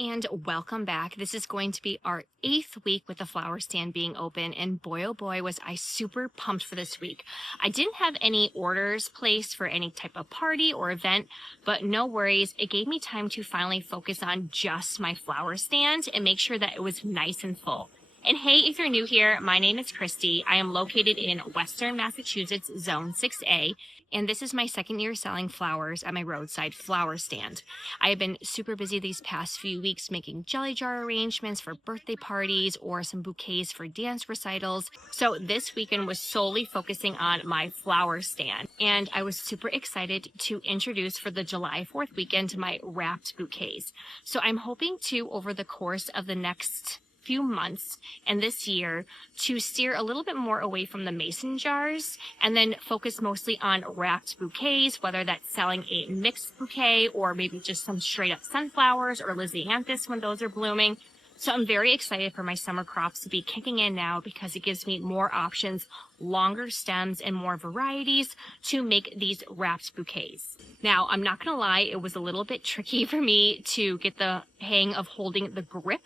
and welcome back. This is going to be our 8th week with the flower stand being open, and boy oh boy was I super pumped for this week. I didn't have any orders placed for any type of party or event, but no worries. It gave me time to finally focus on just my flower stand and make sure that it was nice and full. And hey, if you're new here, my name is Christy. I am located in Western Massachusetts, Zone 6A, and this is my second year selling flowers at my roadside flower stand. I have been super busy these past few weeks making jelly jar arrangements for birthday parties or some bouquets for dance recitals. So this weekend was solely focusing on my flower stand, and I was super excited to introduce for the July 4th weekend my wrapped bouquets. So I'm hoping to, over the course of the next few months and this year, to steer a little bit more away from the mason jars and then focus mostly on wrapped bouquets, whether that's selling a mixed bouquet or maybe just some straight up sunflowers or lisianthus when those are blooming. So I'm very excited for my summer crops to be kicking in now because it gives me more options, longer stems, and more varieties to make these wrapped bouquets. Now, I'm not gonna lie, it was a little bit tricky for me to get the hang of holding the grip,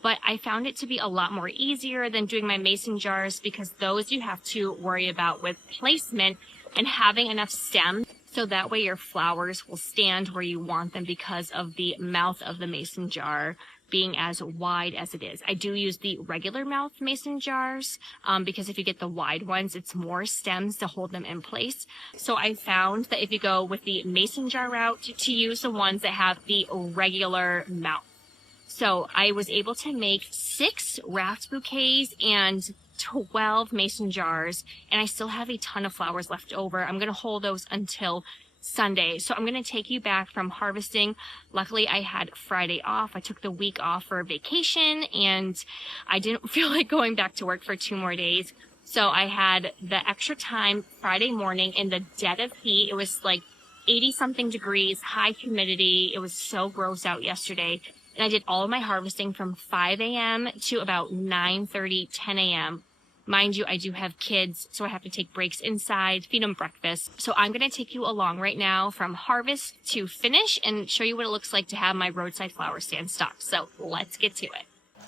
but I found it to be a lot more easier than doing my mason jars because those you have to worry about with placement and having enough stems so that way your flowers will stand where you want them because of the mouth of the mason jar being as wide as it is. I do use the regular mouth mason jars because if you get the wide ones, it's more stems to hold them in place. So I found that if you go with the mason jar route, to use the ones that have the regular mouth. So I was able to make 6 wrapped bouquets and 12 mason jars, and I still have a ton of flowers left over. I'm gonna hold those until Sunday. So I'm going to take you back from harvesting. Luckily, I had Friday off. I took the week off for vacation and I didn't feel like going back to work for 2 more days. So I had the extra time Friday morning in the dead of heat. It was like 80 something degrees, high humidity. It was so gross out yesterday. And I did all of my harvesting from 5 a.m. to about 9:30, 10 a.m. Mind you, I do have kids, so I have to take breaks inside, feed them breakfast. So I'm going to take you along right now from harvest to finish and show you what it looks like to have my roadside flower stand stocked. So let's get to it.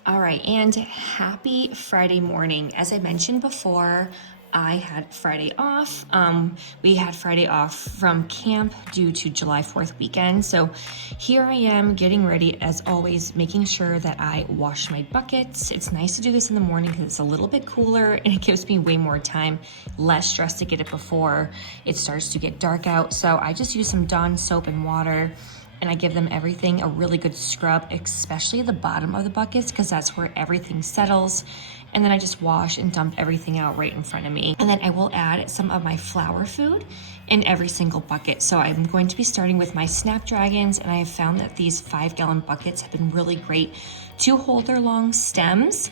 All right, and happy Friday morning. As I mentioned before, I had Friday off. We had Friday off from camp due to July 4th weekend. So here I am getting ready, as always, making sure that I wash my buckets. It's nice to do this in the morning because it's a little bit cooler and it gives me way more time, less stress to get it before it starts to get dark out. So I just use some Dawn soap and water, and I give them everything a really good scrub, especially the bottom of the buckets because that's where everything settles. And then I just wash and dump everything out right in front of me. And then I will add some of my flower food in every single bucket. So I'm going to be starting with my snapdragons, and I have found that these 5-gallon buckets have been really great to hold their long stems.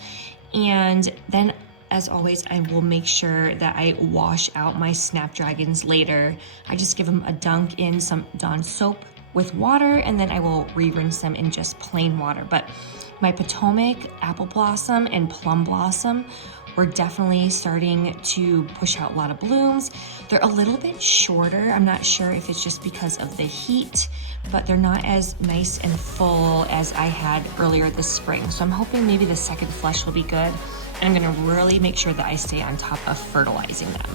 And then, as always, I will make sure that I wash out my snapdragons later. I just give them a dunk in some Dawn soap with water, and then I will re-rinse them in just plain water. But my Potomac, apple blossom, and plum blossom were definitely starting to push out a lot of blooms. They're a little bit shorter. I'm not sure if it's just because of the heat, but they're not as nice and full as I had earlier this spring. So I'm hoping maybe the second flush will be good. And I'm gonna really make sure that I stay on top of fertilizing them.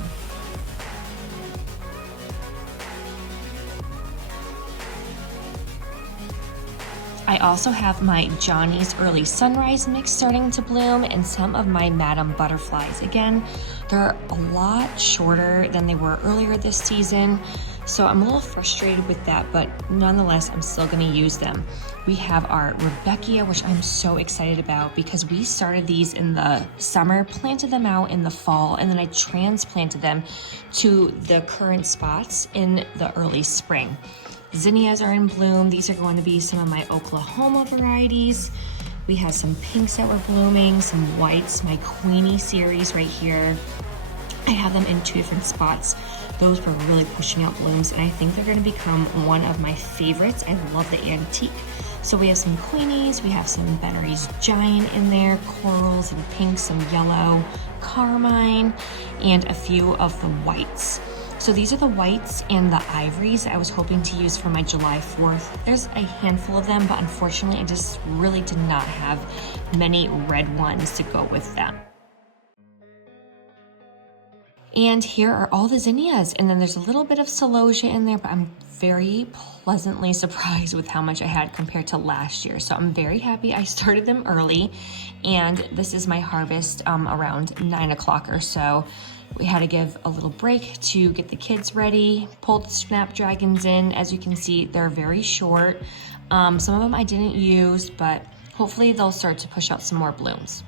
I also have my Johnny's Early Sunrise mix starting to bloom and some of my Madam Butterflies. Again, they're a lot shorter than they were earlier this season, so I'm a little frustrated with that, but nonetheless, I'm still gonna use them. We have our Rebecca, which I'm so excited about because we started these in the summer, planted them out in the fall, and then I transplanted them to the current spots in the early spring. Zinnias are in bloom. These are going to be some of my Oklahoma varieties. We have some pinks that were blooming, some whites, my Queenie series right here. I have them in 2 different spots. Those were really pushing out blooms, and I think they're going to become one of my favorites. I love the antique. So we have some Queenies, we have some Bennery's Giant in there, corals and pinks, some yellow, carmine, and a few of the whites. So these are the whites and the ivories I was hoping to use for my July 4th. There's a handful of them, but unfortunately I just really did not have many red ones to go with them. And here are all the zinnias, and then there's a little bit of celosia in there, but I'm very pleasantly surprised with how much I had compared to last year. So I'm very happy I started them early, and this is my harvest around 9 o'clock or so. We had to give a little break to get the kids ready, pull the snapdragons in. As you can see, they're very short. Some of them I didn't use, but hopefully they'll start to push out some more blooms.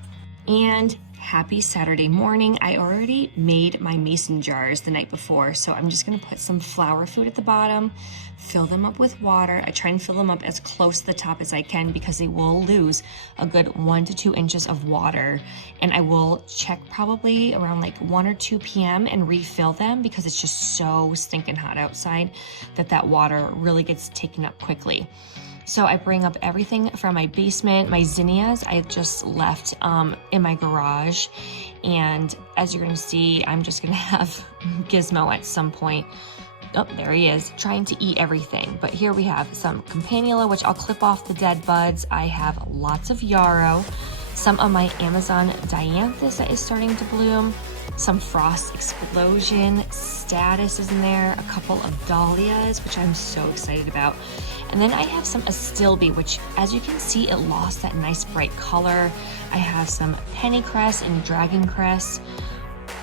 And happy Saturday morning. I already made my mason jars the night before, so I'm just gonna put some flower food at the bottom, fill them up with water. I try and fill them up as close to the top as I can because they will lose a good 1 to 2 inches of water. And I will check probably around like 1 or 2 p.m. and refill them because it's just so stinking hot outside that water really gets taken up quickly. So I bring up everything from my basement. My zinnias I just left in my garage. And as you're gonna see, I'm just gonna have Gizmo at some point. Oh, there he is, trying to eat everything. But here we have some campanula, which I'll clip off the dead buds. I have lots of yarrow, some of my Amazon dianthus that is starting to bloom, some frost explosion, status is in there, a couple of dahlias, which I'm so excited about. And then I have some astilbe, which as you can see, it lost that nice bright color. I have some pennycress and dragon cress,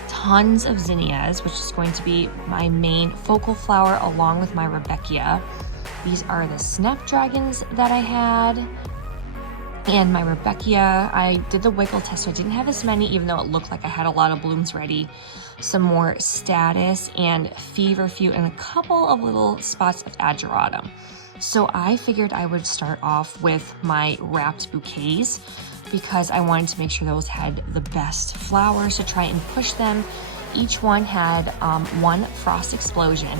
tons of zinnias, which is going to be my main focal flower along with my Rebecca. These are the snapdragons that I had. And my Rebecca, I did the wiggle test, so I didn't have as many, even though it looked like I had a lot of blooms ready. Some more status and feverfew and a couple of little spots of ageratum. So I figured I would start off with my wrapped bouquets because I wanted to make sure those had the best flowers to try and push them. Each one had one frost explosion.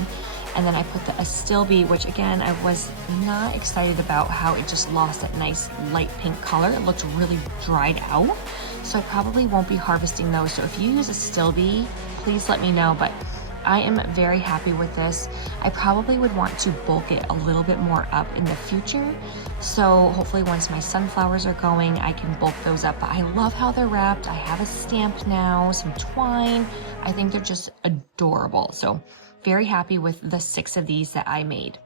And then I put the astilbe, which again, I was not excited about how it just lost that nice light pink color. It looked really dried out. So I probably won't be harvesting those. So if you use astilbe, please let me know. But I am very happy with this. I probably would want to bulk it a little bit more up in the future. So hopefully once my sunflowers are going, I can bulk those up. But I love how they're wrapped. I have a stamp now, some twine. I think they're just adorable. So very happy with the 6 of these that I made.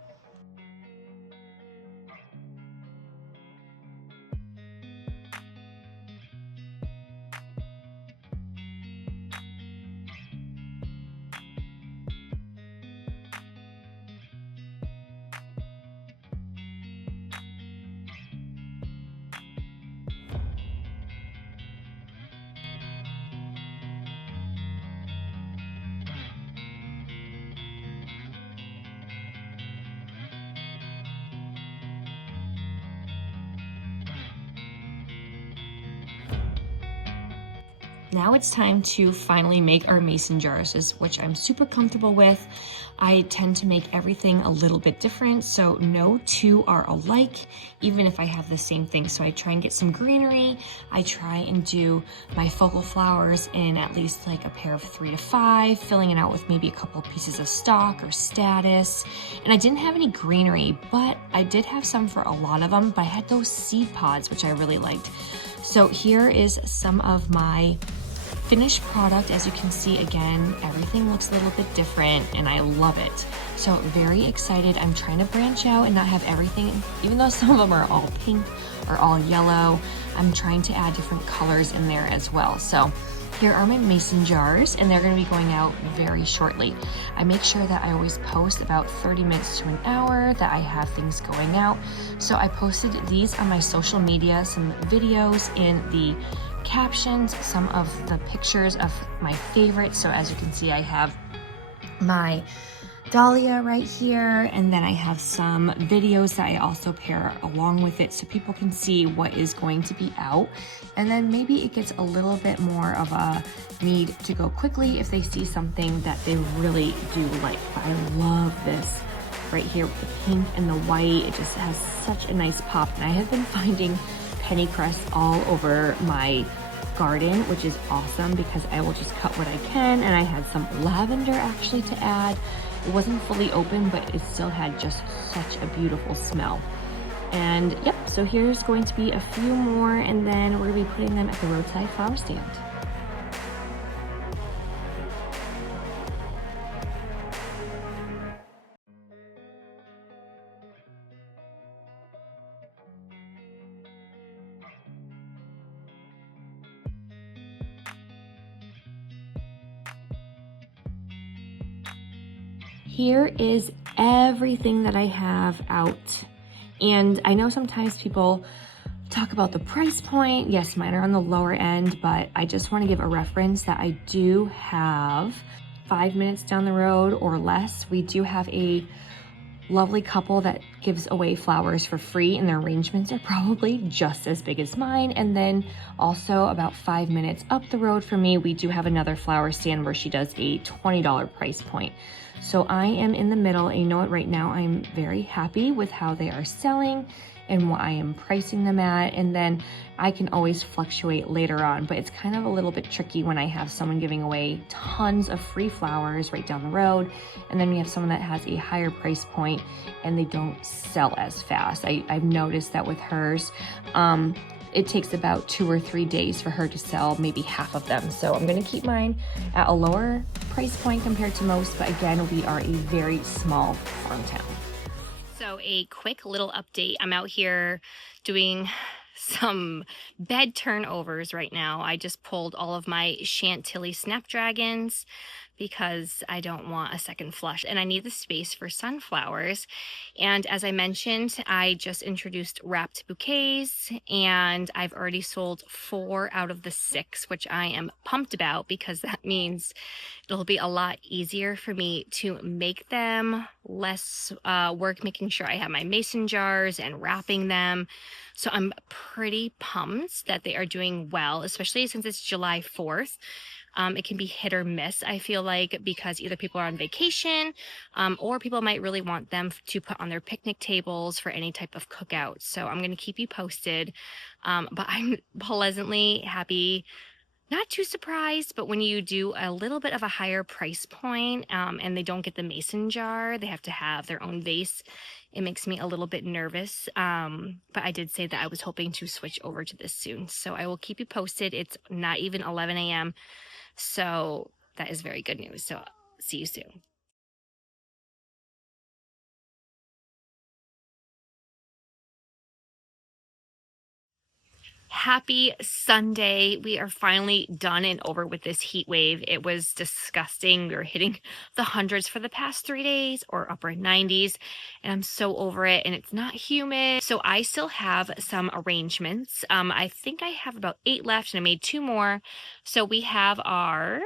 Now it's time to finally make our mason jars, which I'm super comfortable with. I tend to make everything a little bit different, so no two are alike, even if I have the same thing. So I try and get some greenery. I try and do my focal flowers in at least like a pair of 3 to 5, filling it out with maybe a couple pieces of stalk or status. And I didn't have any greenery, but I did have some for a lot of them, but I had those seed pods, which I really liked. So here is some of my finished product. As you can see, again, everything looks a little bit different and I love it. So very excited. I'm trying to branch out and not have everything, even though some of them are all pink or all yellow, I'm trying to add different colors in there as well. So here are my mason jars and they're going to be going out very shortly. I make sure that I always post about 30 minutes to an hour that I have things going out. So I posted these on my social media, some videos in the captions, some of the pictures of my favorites. So as you can see, I have my dahlia right here, and then I have some videos that I also pair along with it so people can see what is going to be out. And then maybe it gets a little bit more of a need to go quickly if they see something that they really do like. But I love this right here with the pink and the white. It just has such a nice pop, and I have been finding pennycress all over my garden, which is awesome because I will just cut what I can. And I had some lavender actually to add. It wasn't fully open, but it still had just such a beautiful smell. And yep, so here's going to be a few more, and then we're gonna be putting them at the roadside flower stand. Here is everything that I have out. And I know sometimes people talk about the price point. Yes, mine are on the lower end, but I just want to give a reference that I do have 5 minutes down the road or less. We do have a lovely couple that gives away flowers for free, and their arrangements are probably just as big as mine. And then also about 5 minutes up the road from me, we do have another flower stand where she does a $20 price point. So I am in the middle, and you know what, right now I'm very happy with how they are selling and what I am pricing them at. And then I can always fluctuate later on, but it's kind of a little bit tricky when I have someone giving away tons of free flowers right down the road, and then we have someone that has a higher price point and they don't sell as fast. I've noticed that with hers, it takes about 2 or 3 days for her to sell maybe half of them. So I'm gonna keep mine at a lower price point compared to most, but again, we are a very small farm town. So a quick little update. I'm out here doing some bed turnovers right now. I just pulled all of my Chantilly snapdragons because I don't want a second flush, and I need the space for sunflowers. And as I mentioned, I just introduced wrapped bouquets, and I've already sold 4 out of the 6, which I am pumped about because that means it'll be a lot easier for me to make them, less work making sure I have my mason jars and wrapping them. So I'm pretty pumped that they are doing well, especially since it's July 4th. It can be hit or miss, I feel like, because either people are on vacation or people might really want them to put on their picnic tables for any type of cookout. So I'm going to keep you posted. But I'm pleasantly happy, not too surprised, but when you do a little bit of a higher price point and they don't get the mason jar, they have to have their own vase. It makes me a little bit nervous, but I did say that I was hoping to switch over to this soon. So I will keep you posted. It's not even 11 a.m., so that is very good news. So see you soon. Happy Sunday. We are finally done and over with this heat wave. It was disgusting. We were hitting the hundreds for the past 3 days or upper 90s, and I'm so over it, and it's not humid. So I still have some arrangements. I think I have about 8 left, and I made 2 more. So we have our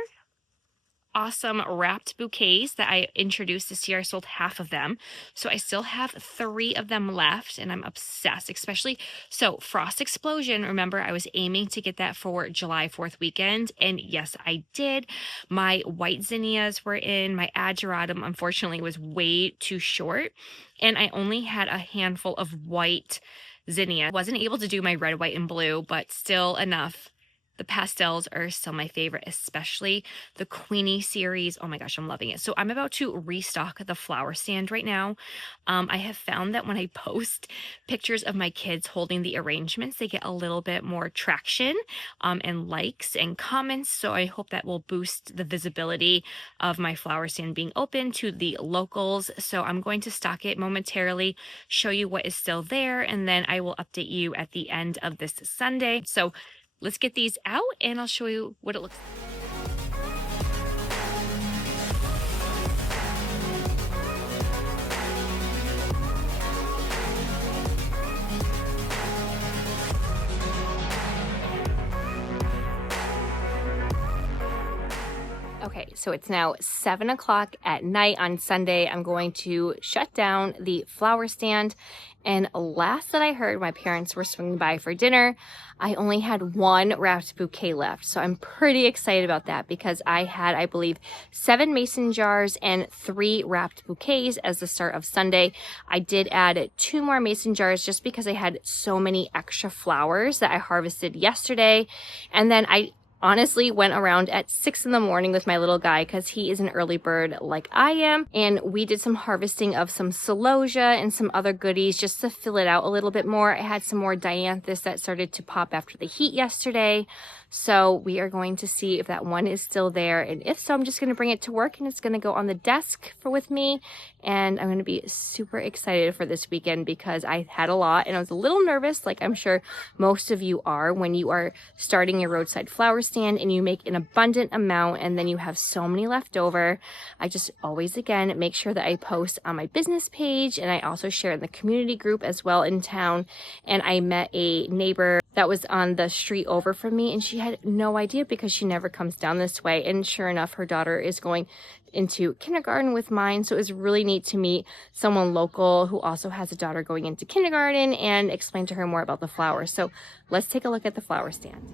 awesome wrapped bouquets that I introduced this year. I sold half of them. So I still have 3 of them left, and I'm obsessed, especially. So Frost Explosion, remember I was aiming to get that for July 4th weekend. And yes, I did. My white zinnias were in. My ageratum, unfortunately, was way too short. And I only had a handful of white zinnia. Wasn't able to do my red, white, and blue, but still enough. The pastels are still my favorite, especially the Queenie series. Oh my gosh, I'm loving it. So I'm about to restock the flower stand right now. I have found that when I post pictures of my kids holding the arrangements, they get a little bit more traction and likes and comments. So I hope that will boost the visibility of my flower stand being open to the locals. So I'm going to stock it momentarily, show you what is still there, and then I will update you at the end of this Sunday. So let's get these out and I'll show you what it looks like. Okay, So it's now 7 o'clock at night on Sunday. I'm going to shut down the flower stand. And last that I heard, my parents were swinging by for dinner. I only had one wrapped bouquet left. So I'm pretty excited about that because I had, I believe, 7 mason jars and 3 wrapped bouquets as the start of Sunday. I did add 2 more mason jars just because I had so many extra flowers that I harvested yesterday. And then I honestly went around at 6 in the morning with my little guy because he is an early bird like I am, and we did some harvesting of some celosia and some other goodies just to fill it out a little bit more. I had some more dianthus that started to pop after the heat yesterday, so we are going to see if that one is still there, and if so, I'm just going to bring it to work and it's going to go on the desk with me. And I'm going to be super excited for this weekend because I had a lot and I was a little nervous, like I'm sure most of you are when you are starting your roadside flower stand and you make an abundant amount and then you have so many left over. I just always, again, make sure that I post on my business page, and I also share in the community group as well in town. And I met a neighbor that was on the street over from me, and she had no idea because she never comes down this way. And sure enough, her daughter is going into kindergarten with mine, so it was really neat to meet someone local who also has a daughter going into kindergarten and explain to her more about the flowers. So let's take a look at the flower stand.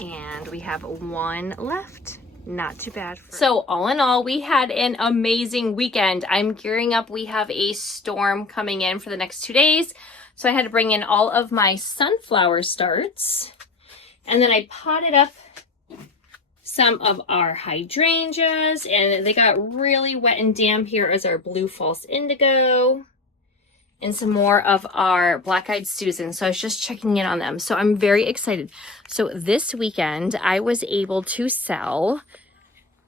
And we have one left. Not too bad. So all in all, we had an amazing weekend. I'm gearing up. We have a storm coming in for the next 2 days. So I had to bring in all of my sunflower starts. And then I potted up some of our hydrangeas, and they got really wet and damp. Here is our blue false indigo and some more of our black-eyed Susan. So I was just checking in on them. So I'm very excited. So this weekend, I was able to sell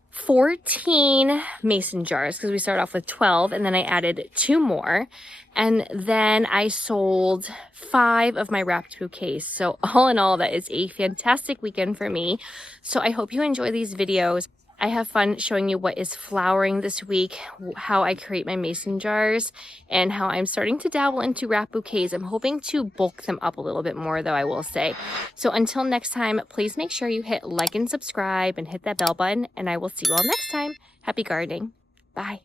14 mason jars because we started off with 12, and then I added 2 more. And then I sold 5 of my wrapped bouquets. So all in all, that is a fantastic weekend for me. So I hope you enjoy these videos. I have fun showing you what is flowering this week, how I create my mason jars, and how I'm starting to dabble into wrap bouquets. I'm hoping to bulk them up a little bit more, though, I will say. So until next time, please make sure you hit like and subscribe and hit that bell button, and I will see you all next time. Happy gardening. Bye.